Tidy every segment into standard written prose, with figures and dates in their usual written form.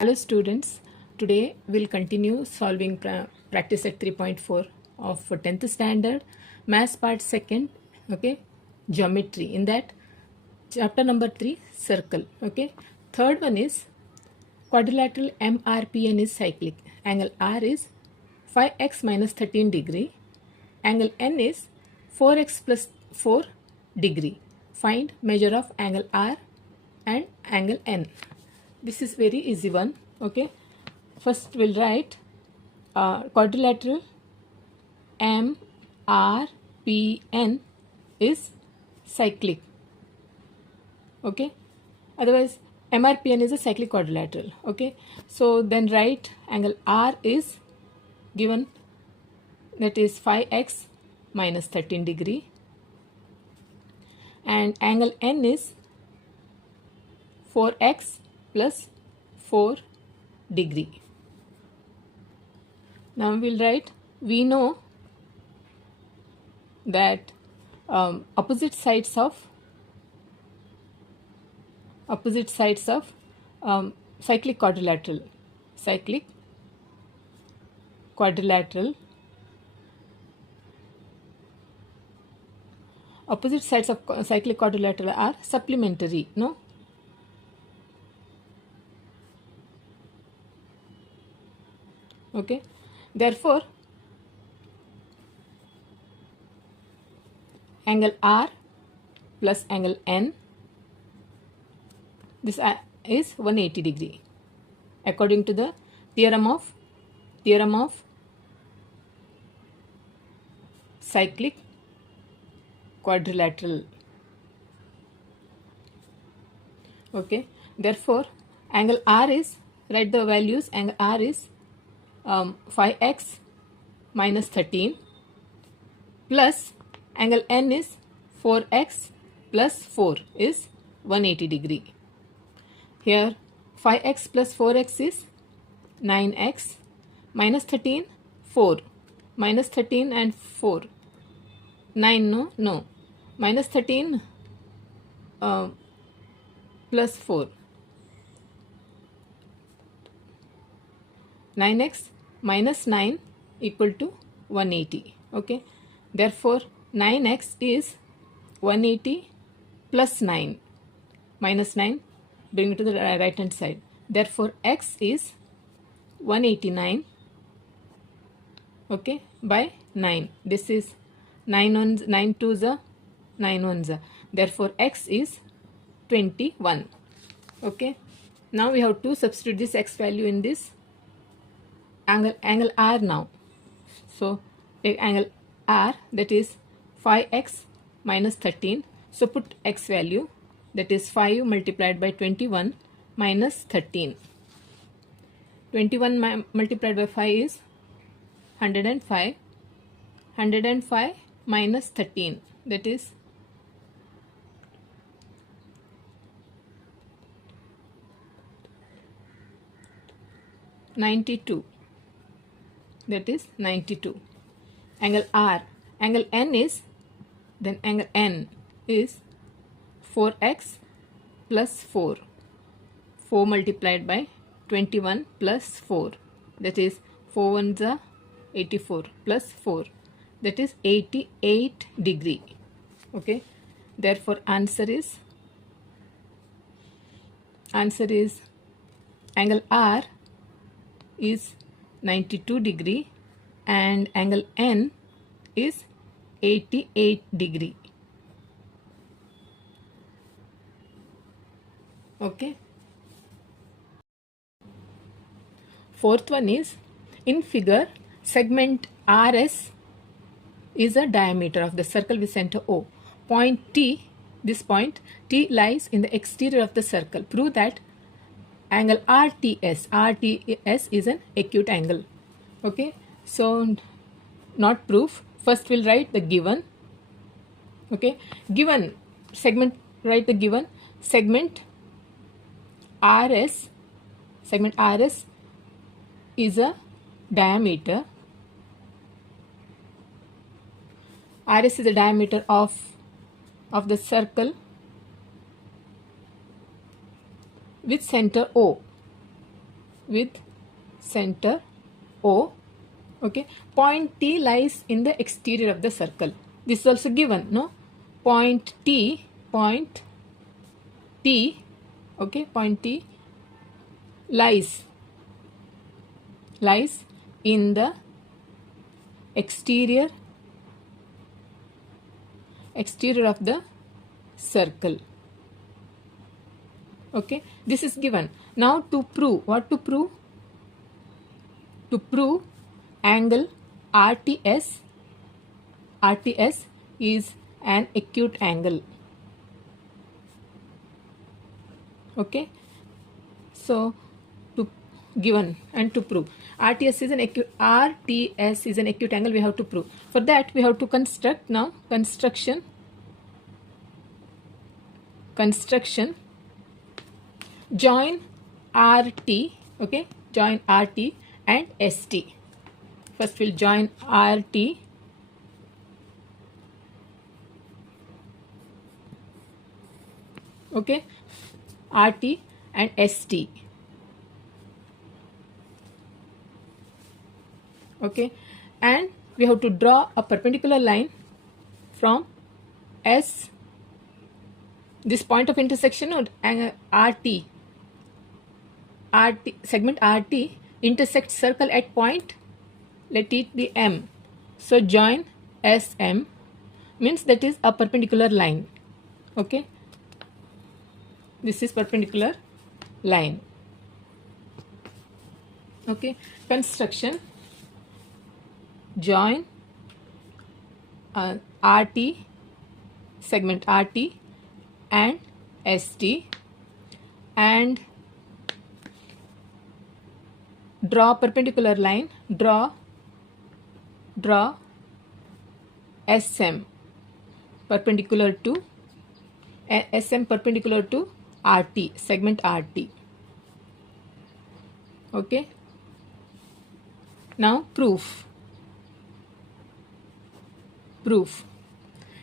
Hello students, today we'll continue solving practice at 3.4 of 10th standard, maths part 2nd, okay, geometry. In that, chapter number 3, circle, okay. Third one is quadrilateral MRPN is cyclic. Angle R is 5x minus 13 degree. Angle N is 4x plus 4 degree. Find measure of angle R and angle N. This is very easy one. Okay, first we'll write quadrilateral MRPN is cyclic. Okay, otherwise MRPN is a cyclic quadrilateral. Okay, so then write angle R is given, that is 5x minus 13 degree, and angle N is 4x plus 4 degree. Now we'll write, we know that opposite sides of cyclic quadrilateral opposite sides of cyclic quadrilateral are supplementary, no? Okay, therefore angle R plus angle N, this is 180 degree according to the theorem of cyclic quadrilateral. Okay, therefore angle R is, write the values, angle R is 5x minus 13 plus angle N is 4x plus 4 is 180 degree. Here 5x plus 4x is 9x, minus 13 4, minus 13 and 4 9, no, minus 13 plus 4, 9x minus 9 equal to 180. Okay, therefore 9x is 180 plus 9, minus 9, bring it to the right hand side. Therefore x is 189, okay, by 9. This is 9 ones, 9 twos are 9 ones are. Therefore x is 21. Okay, now we have to substitute this x value in this angle R now. So take angle R, that is 5x minus 13. So put x value, that is 5 multiplied by 21 minus 13. 21 multiplied by 5 is 105. 105 minus 13, that is 92. That is 92. Angle R, angle N is, then angle N is 4x plus 4. 4 multiplied by 21 plus 4, that is 4 ones are 84 plus 4, that is 88 degree. Okay, therefore answer is angle R is 92 degree and angle N is 88 degree. Okay, fourth one is, in figure segment RS is a diameter of the circle with center O. Point T, this point T lies in the exterior of the circle. Prove that angle RTS is an acute angle. Okay, so not proof. First we'll write the given. Okay, given segment, write the given segment RS is a diameter. RS is the diameter of the circle with center O. with center O. Okay, point T lies in the exterior of the circle. This is also given, no? Point T, okay, point T lies in the exterior of the circle. Okay, this is given. Now to prove, what to prove? To prove angle RTS is an acute angle. Okay, so to given and to prove RTS is an acute angle, we have to prove. For that we have to construct now construction join RT. Okay, join RT and ST. First we'll join RT okay, RT and ST. Okay, and we have to draw a perpendicular line from S, this point of intersection, or RT segment RT intersects circle at point, let it be M. So join SM means that is a perpendicular line. Okay, this is perpendicular line. Okay, construction join RT segment RT and ST, and draw perpendicular line, draw SM perpendicular to RT segment RT. Okay, now proof.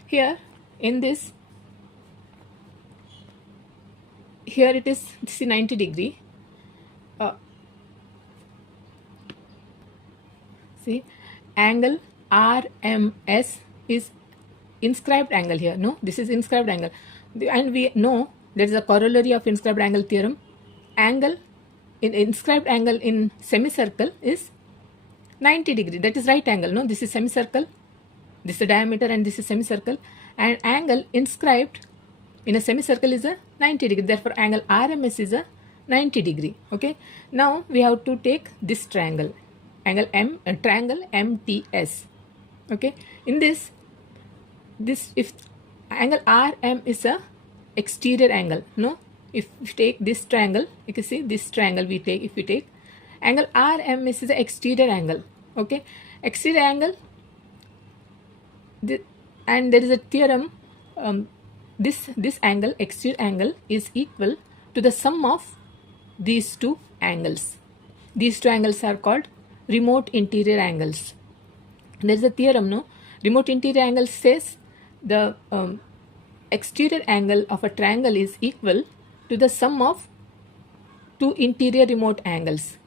Here in this, here it is, this is 90 degree. See, angle RMS is inscribed angle here. No, this is inscribed angle, and we know there is a corollary of inscribed angle theorem. Angle in inscribed angle in semicircle is 90 degree. That is right angle. No, this is semicircle, this is the diameter, and this is semicircle, and angle inscribed in a semicircle is a 90 degree. Therefore angle RMS is a 90 degree. Okay, now we have to take this triangle, angle M, triangle MTS. Okay, in this if angle RM is a exterior angle, no, if we take this triangle, you can see this triangle we take, if we take angle RMS is a exterior angle. Okay, exterior angle, and there is a theorem, this angle, exterior angle, is equal to the sum of these two angles. These two angles are called remote interior angles. There is a theorem, no, remote interior angle says the exterior angle of a triangle is equal to the sum of two interior remote angles.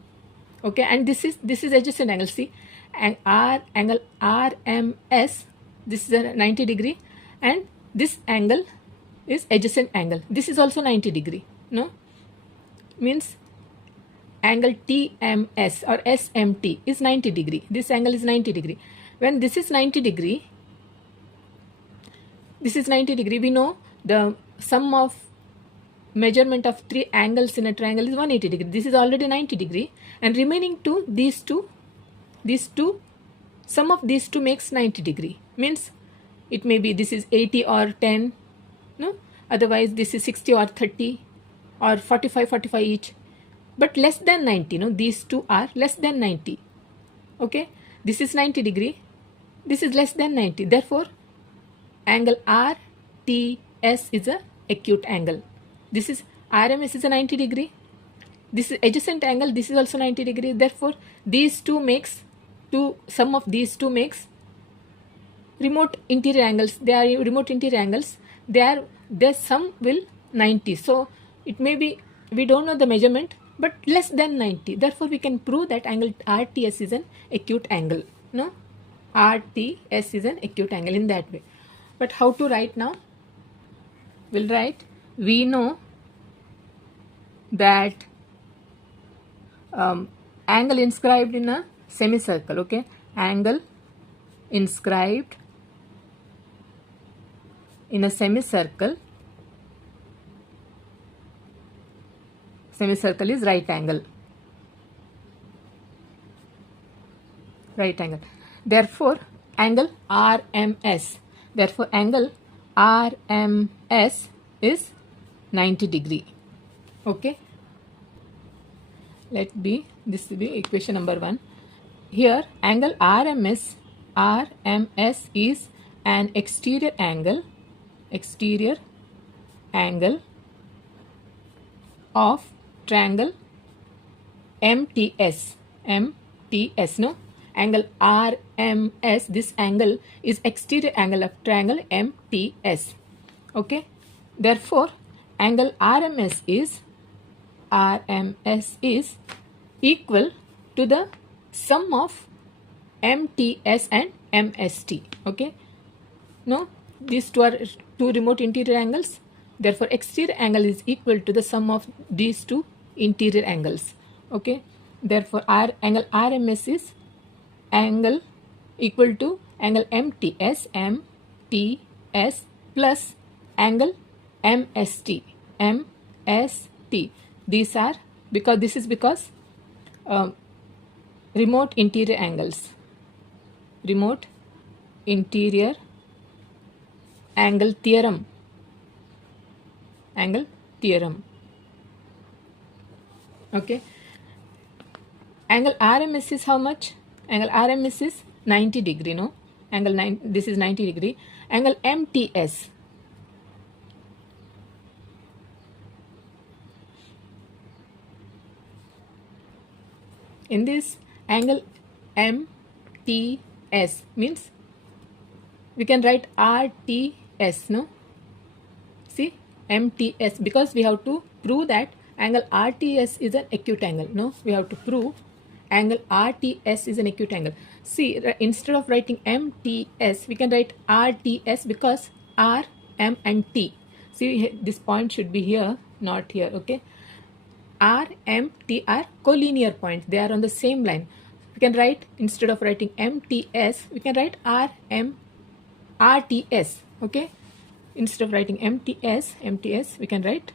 Okay, and this is adjacent angle. See, and angle RMS, this is a 90 degree, and this angle is adjacent angle. This is also 90 degree. No, means angle TMS or SMT is 90 degree. This angle is 90 degree. When this is 90 degree, we know the sum of measurement of three angles in a triangle is 180 degree. This is already 90 degree, and remaining two, these two, sum of these two makes 90 degree. Means it may be this is 80 or 10, no, otherwise this is 60 or 30 or 45 each, but less than 90. No, these two are less than 90. Okay, this is 90 degree, this is less than 90. Therefore angle RTS is a acute angle. This is RMS is a 90 degree, this is adjacent angle, this is also 90 degree. Therefore these two makes sum of these two makes remote interior angles. They are remote interior angles, their sum will 90. So it may be, we don't know the measurement, but less than 90. Therefore, we can prove that angle RTS is an acute angle. No, RTS is an acute angle in that way. But how to write now? We'll write, we know that angle inscribed in a semicircle, okay? Angle inscribed in a semicircle is right angle. Right angle. Therefore, angle RMS. Therefore, angle RMS is 90 degree. Okay. This will be equation number 1. Here, angle RMS is an exterior angle of triangle MTS. No, angle RMS, this angle is exterior angle of triangle MTS. Okay, therefore angle RMS is equal to the sum of MTS and MST. Okay, no, these two are two remote interior angles. Therefore, exterior angle is equal to the sum of these two interior angles. Okay, therefore angle RMS is angle equal to angle MTS plus angle MST. These are because remote interior angles. Remote interior angle theorem. Okay. Angle RMS is how much? Angle RMS is 90 degree. No, this is 90 degree. Angle MTS. In this angle MTS means we can write RTS. No, see, MTS, because we have to prove that angle RTS is an acute angle. No, we have to prove angle RTS is an acute angle. See, instead of writing MTS, we can write RTS because R, M and T. See, this point should be here, not here. Okay, R, M, T are collinear points. They are on the same line. We can write, instead of writing MTS, we can write RTS. Okay, instead of writing MTS, we can write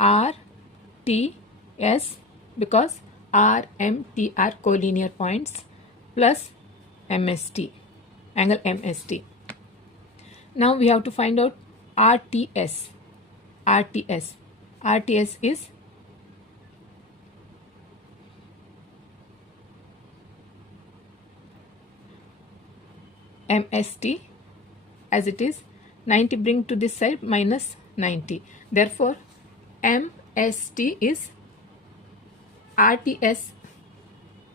RTS because R, M, T are collinear points plus MST, angle MST. Now we have to find out RTS. RTS is MST, as it is 90, bring to this side minus 90. Therefore, MST is RTS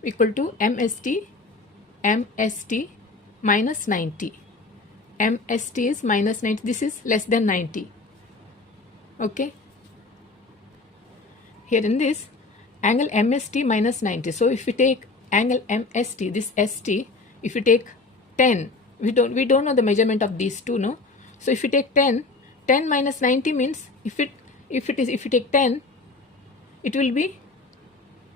equal to MST minus 90. MST is minus 90. This is less than 90. Okay. Here in this, angle MST minus 90. So if we take angle MST, this ST, if we take 10, we don't know the measurement of these two, no. So if you take 10 minus 90 means if you take 10, it will be,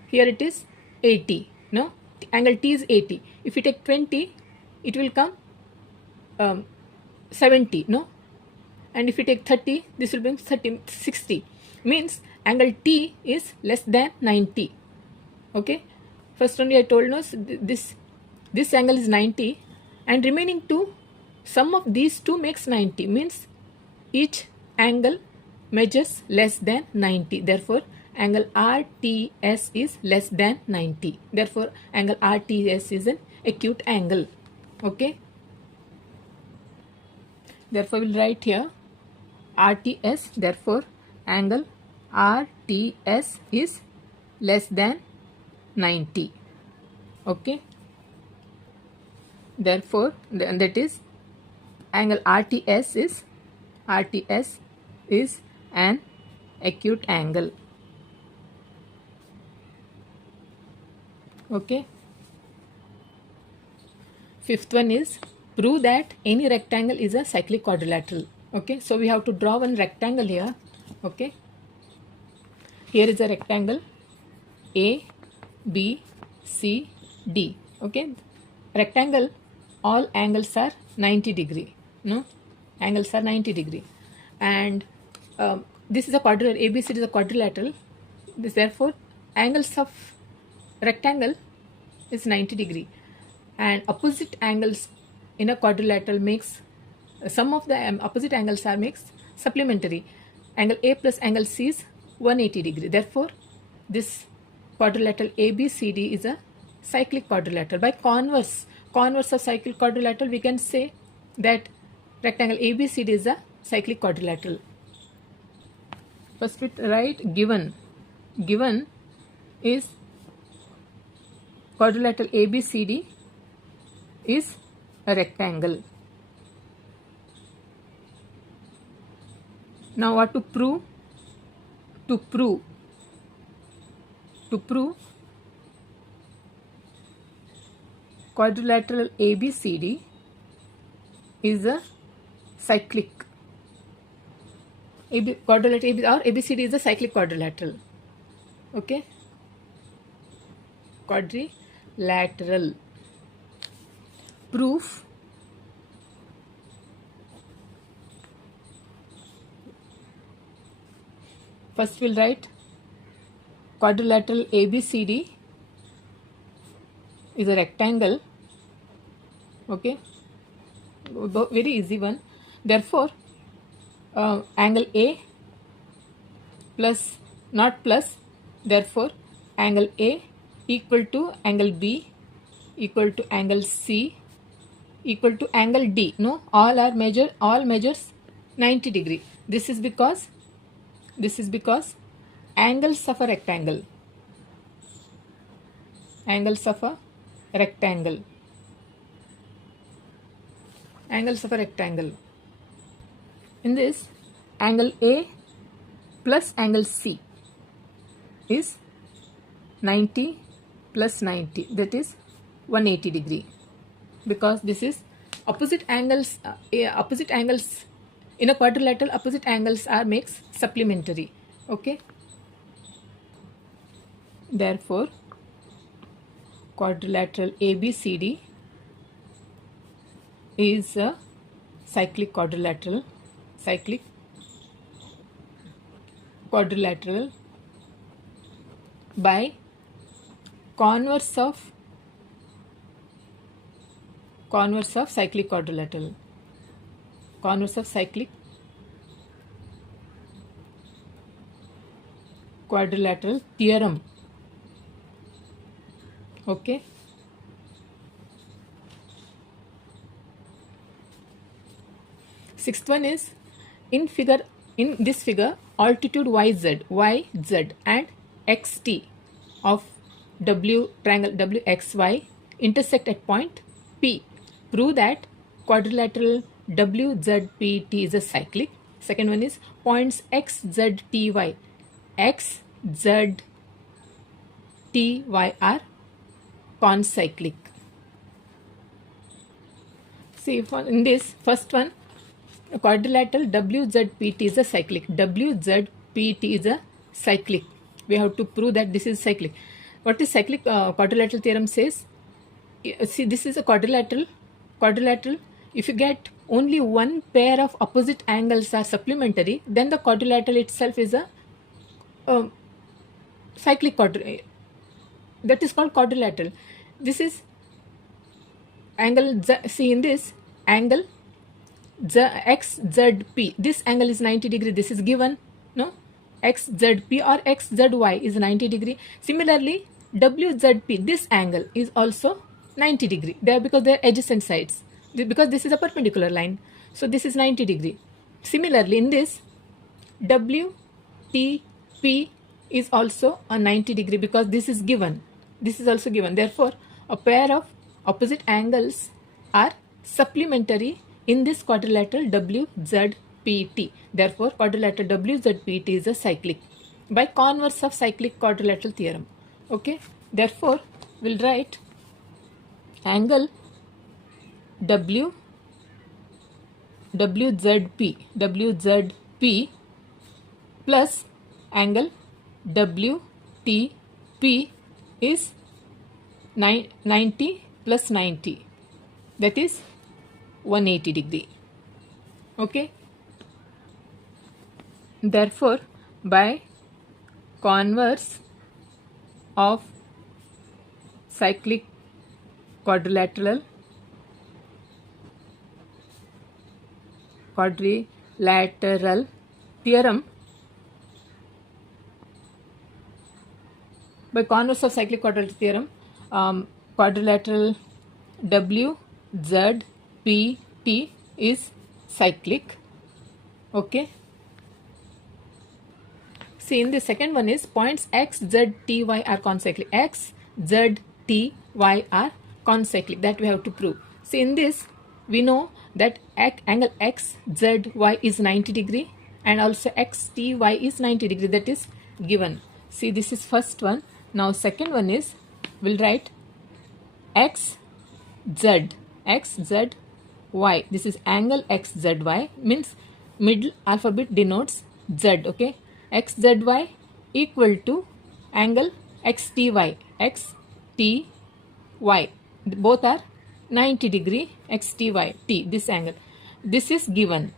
here it is 80, no, angle T is 80. If you take 20, it will come 70, no, and if you take 30, this will be 60. Means angle T is less than 90. Okay, first only I told us this angle is 90, and remaining two, sum of these two makes 90. Means each angle measures less than 90. Therefore, angle RTS is less than 90. Therefore, angle RTS is an acute angle. Okay. Therefore, we will write here RTS. Therefore, angle RTS is less than 90. Okay. Therefore, that is angle RTS is an acute angle. Okay. Fifth one is prove that any rectangle is a cyclic quadrilateral. Okay, so we have to draw one rectangle here. Okay, here is a rectangle A, B, C, D. Okay, rectangle, all angles are 90 degree. No, angles are 90 degree, and this is a quadrilateral. ABC is a quadrilateral. This therefore angles of rectangle is 90 degree, and opposite angles in a quadrilateral makes sum of the opposite angles are makes supplementary. Angle A plus angle C is 180 degree. Therefore, this quadrilateral ABCD is a cyclic quadrilateral. By converse of cyclic quadrilateral, we can say that rectangle ABCD is a cyclic quadrilateral. First we write given is quadrilateral ABCD is a rectangle. Now what to prove? To prove quadrilateral ABCD is a cyclic. Quadrilateral or ABCD is a cyclic quadrilateral. Okay, quadrilateral. Proof. First we'll write quadrilateral ABCD is a rectangle. Okay, very easy one. Therefore, angle A plus, not plus, therefore angle A equal to angle B equal to angle C equal to angle D. No, all measures 90 degree. This is because angles of a rectangle in this, angle A plus angle C is 90 plus 90, that is 180 degree, because this is opposite angles in a quadrilateral. Opposite angles are makes supplementary. Okay, therefore quadrilateral ABCD is a cyclic quadrilateral by converse of cyclic quadrilateral. Converse of cyclic quadrilateral theorem. Okay, sixth one is in this figure altitude YZ and XT of triangle WXY intersect at point P. Prove that quadrilateral WZPT is a cyclic. Second one is points XZTY are concyclic. See, in this first one, quadrilateral WZPT is a cyclic. WZPT is a cyclic. We have to prove that this is cyclic. What is cyclic? Quadrilateral theorem says, see, this is a quadrilateral. If you get only one pair of opposite angles are supplementary, then the quadrilateral itself is a cyclic quadrilateral. That is called quadrilateral. This is angle Z. See, in this angle XZP, this angle is 90 degree. This is given. No, XZP or XZY is 90 degree. Similarly, WZP, this angle is also 90 degree. They are because they are adjacent sides. Because this is a perpendicular line, so this is 90 degree. Similarly, in this WTP is also a 90 degree because this is given. This is also given. Therefore, a pair of opposite angles are supplementary in this quadrilateral WZPT. Therefore, quadrilateral WZPT is a cyclic by converse of cyclic quadrilateral theorem. Okay. Therefore, we'll write angle WZP plus angle WTP is 90 plus 90, that is 180 degree. Okay. Therefore, by converse of cyclic quadrilateral theorem, by converse of cyclic quadrilateral theorem, quadrilateral WZPT is cyclic. Okay. See, in the second one is points X, Z, T, Y are concyclic. X, Z, T, Y are concyclic. That we have to prove. See, in this we know that angle X, Z, Y is 90 degree and also X, T, Y is 90 degree. That is given. See, this is first one. Now second one is, we'll write X, Z, Y. This is angle X, Z, Y, means middle alphabet denotes Z. Okay. X, Z, Y equal to angle X, T, Y. X, T, Y. Both are 90 degree. X, T, Y. T. This angle. This is given.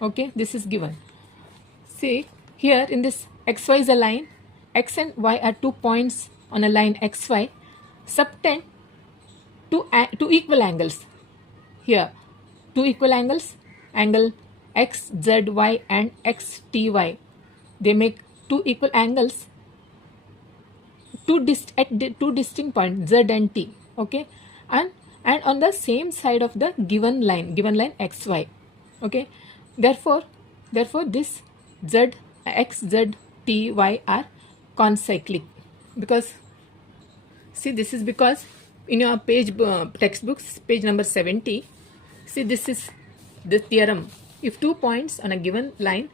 Okay. This is given. See, here in this XY is a line. X and Y are 2 points on a line XY. Subtend two equal angles. Here, 2 equal angles. Angle X, Z, Y and X, T, Y. They make 2 equal angles at 2 distinct points, Z and T. Okay. And on the same side of the given line XY. Okay. Therefore this X, Z, T, Y are concyclic. Because, see, this is because in your textbooks, page number 70, see, this is the theorem. If 2 points on a given line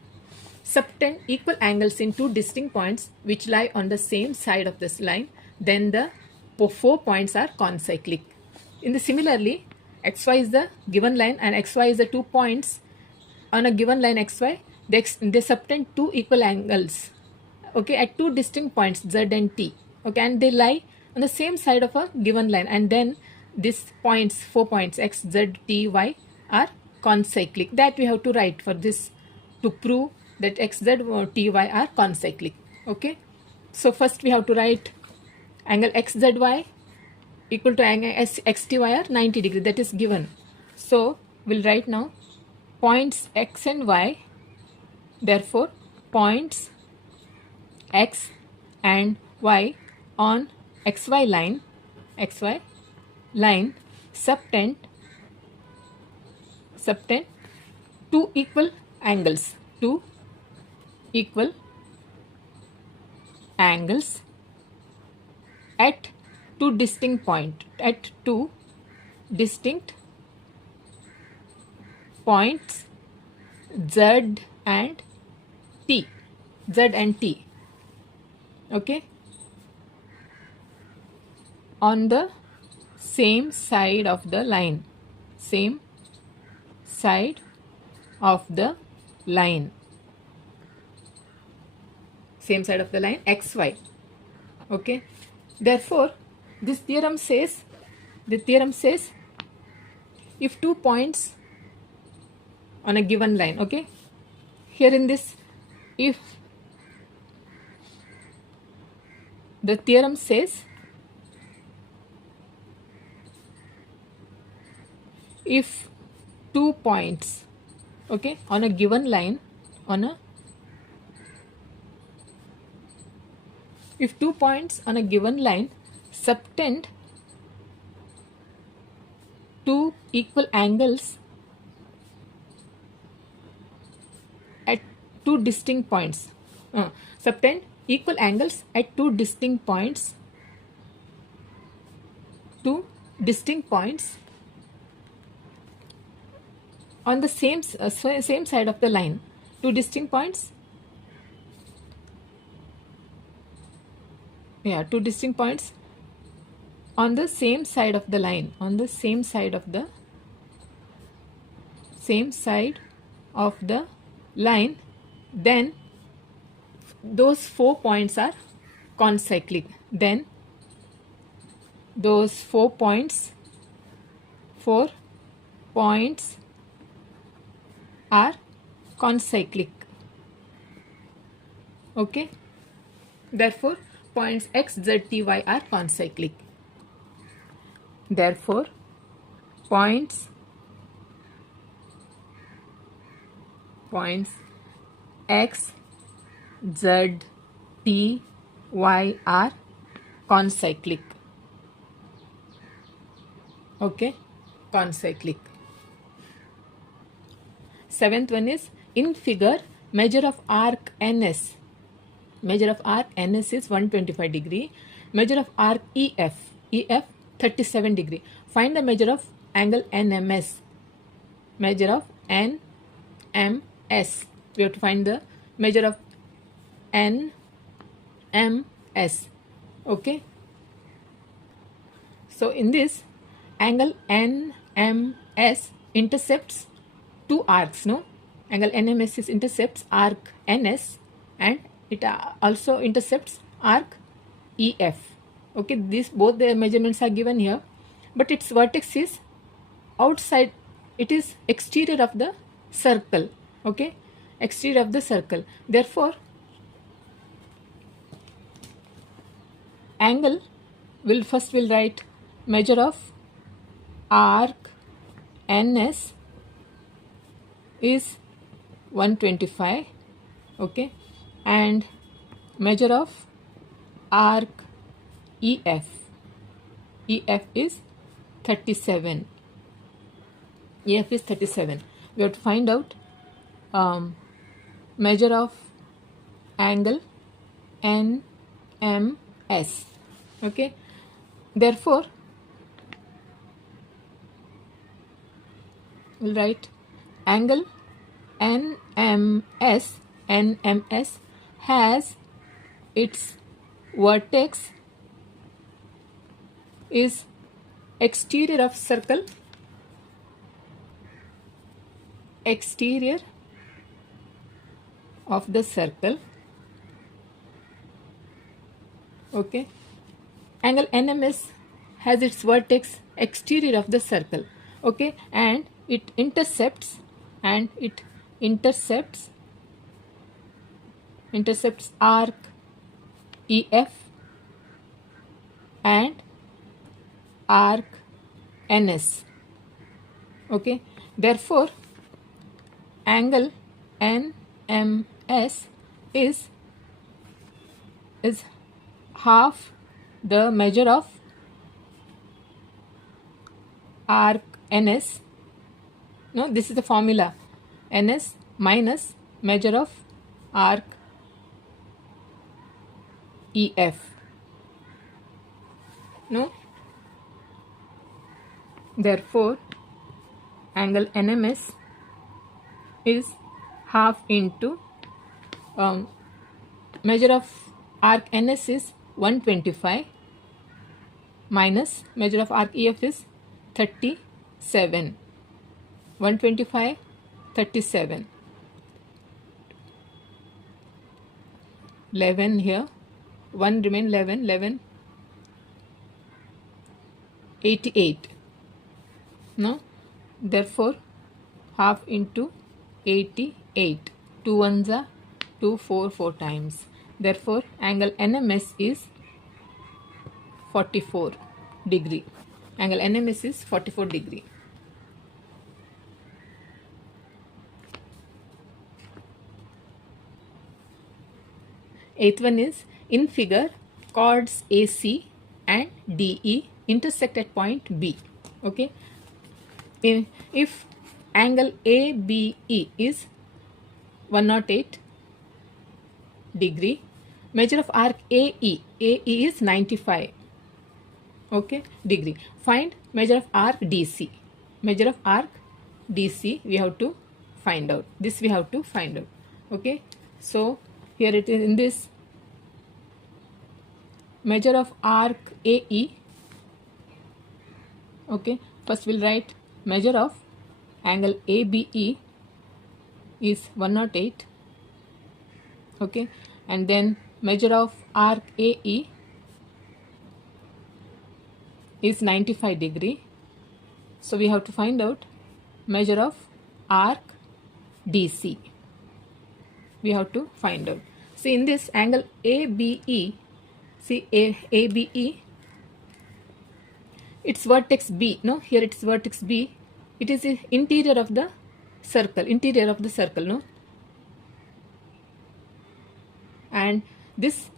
subtend equal angles in 2 distinct points which lie on the same side of this line, then the 4 points are concyclic. Similarly, XY is the given line and XY is the 2 points on a given line XY. They subtend 2 equal angles, okay, at 2 distinct points Z and T. Okay, and they lie on the same side of a given line, and then these points, 4 points X, Z, T, Y are concyclic. That we have to write for this to prove that X, Z, T, Y are concyclic. Okay. So first we have to write angle X, Z, Y equal to angle X, T, Y are 90 degree. That is given. So we'll write now points X and Y. Therefore, points X and Y on XY line subtend 2 equal angles. 2 equal angles at 2 distinct points. At 2 distinct points Z and T. Okay. On the same side of the line. Same side of the line. Same side of the line XY. Okay. Therefore, this theorem says, if 2 points on a given line, okay, here in this, if the theorem says if 2 points, okay, on a given line, if 2 points on a given line subtend 2 equal angles at 2 distinct points. Subtend equal angles at 2 distinct points. 2 distinct points on the same side of the line. 2 distinct points. 2 distinct points on the same side of the line, on the same side of the line, then those 4 points are concyclic. Then those 4 points are concyclic. Okay, therefore points x, z, t, y are concyclic. Therefore points x, z, t, y are concyclic. Okay, concyclic. Seventh one is, in figure, measure of arc NS. Measure of arc NS is 125 degree. Measure of arc EF 37 degree. Find the measure of angle NMS. Measure of NMS. We have to find the measure of NMS. Okay. So in this, angle NMS intercepts two arcs. No, angle NMS intercepts arc NS, and it also intercepts arc EF. Okay, these both the measurements are given here, but its vertex is outside. It is exterior of the circle. Okay, exterior of the circle. Therefore angle will write measure of arc NS is 125. Okay, and measure of arc EF is 37. EF is 37. We have to find out measure of angle NMS. Okay, therefore we'll write angle NMS has its vertex is exterior of circle, exterior of the circle. Okay, angle NMS has its vertex exterior of the circle. Okay, and it intercepts arc EF and arc NS. Okay, therefore angle NMS is half the measure of arc NS. No, this is the formula, NS minus measure of arc EF. No, therefore angle NMS is half into measure of arc NS is 125 minus measure of arc EF is 37. 125, 37. 11 here. 1 remain, 11, 88. No? Therefore, half into 88. 2 ones are 2, 4 times. Therefore, angle NMS is 44 degree. Angle NMS is 44 degree. Eighth one is, in figure, chords AC and DE intersect at point B. Okay. If angle ABE is 108 degree, measure of arc AE is 95. Okay, degree. Find measure of arc DC. Measure of arc DC we have to find out. This we have to find out. Okay, so here it is in this measure of arc AE Okay, first we'll write measure of angle ABE is 108. Okay, and then measure of arc AE is 95 degree. So we have to find out measure of arc DC. We have to find out. See, in this angle ABE, see ABE, its vertex B, no, here it's vertex B, it is the interior of the circle, no, and this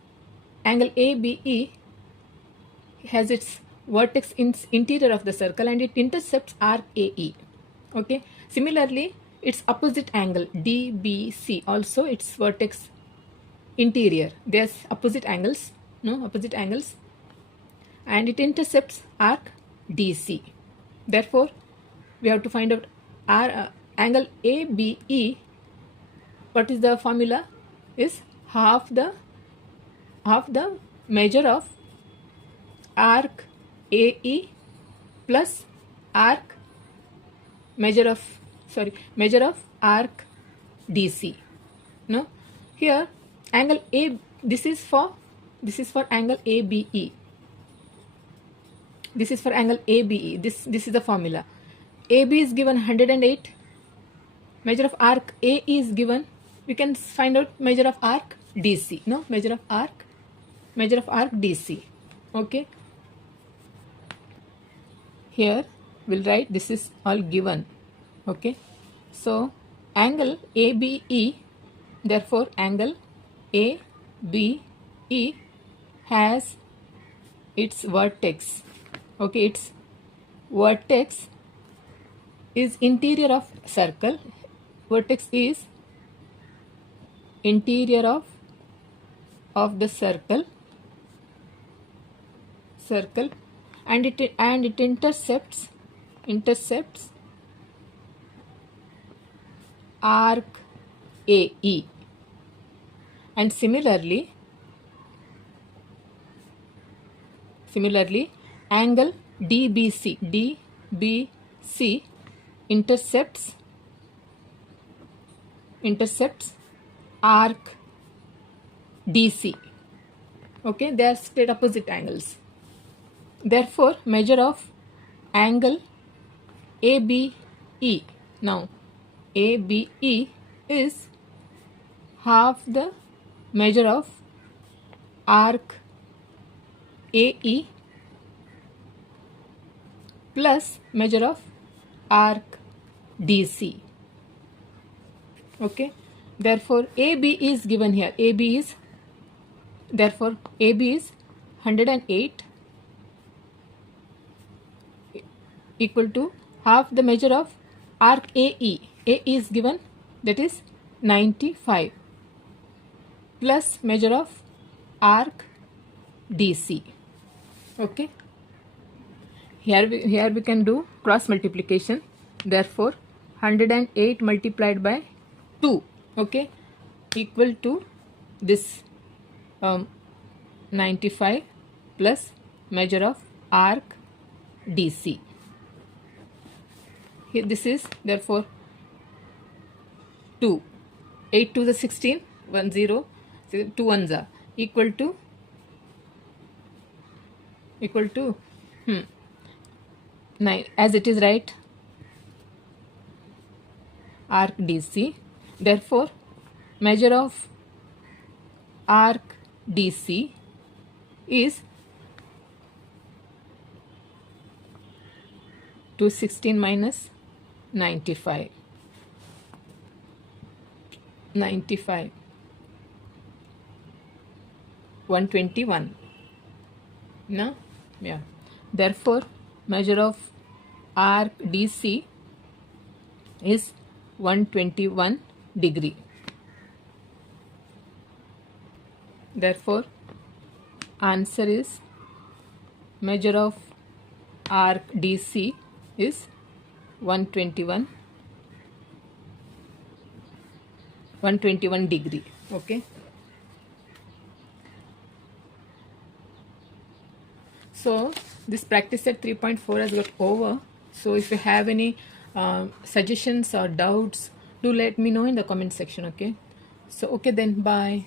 angle ABE has its vertex in interior of the circle and it intercepts arc AE. Okay, similarly its opposite angle DBC also its vertex interior, there's opposite angles, no, opposite angles, and it intercepts arc DC. Therefore we have to find out angle ABE. What is the formula? Is half the measure of arc AE plus arc measure of arc DC. No, here angle A, this is for angle ABE. This is for angle ABE. This is the formula. AB is given 108. Measure of arc AE is given. We can find out measure of arc DC. No, measure of arc DC. Okay. Here we'll write this is all given. Okay. So angle ABE, therefore angle ABE has its vertex. Okay, its vertex is interior of circle. Vertex is interior of the circle, and it intercepts arc AE, and similarly angle DBC intercepts arc DC. Okay, they are straight opposite angles. Therefore measure of angle ABE, now ABE is half the measure of arc AE plus measure of arc DC. Okay, therefore AB is given here. AB is 108 equal to half the measure of arc AE. AE is given, that is 95, plus measure of arc DC. Okay, here we can do cross multiplication. Therefore 108 multiplied by 2, okay, equal to this 95 plus measure of arc DC. Here this is therefore 2, 8 to the 16, 1 0, 2 1s are equal to 9, as it is, right, arc DC. Therefore measure of arc DC is 216 minus 95, 121. No, yeah. Therefore measure of arc DC is 121 degree. Therefore answer is measure of arc DC is 121 degree. Okay, so this practice set 3.4 has got over. So if you have any suggestions or doubts, do let me know in the comment section. Okay, so okay then, bye.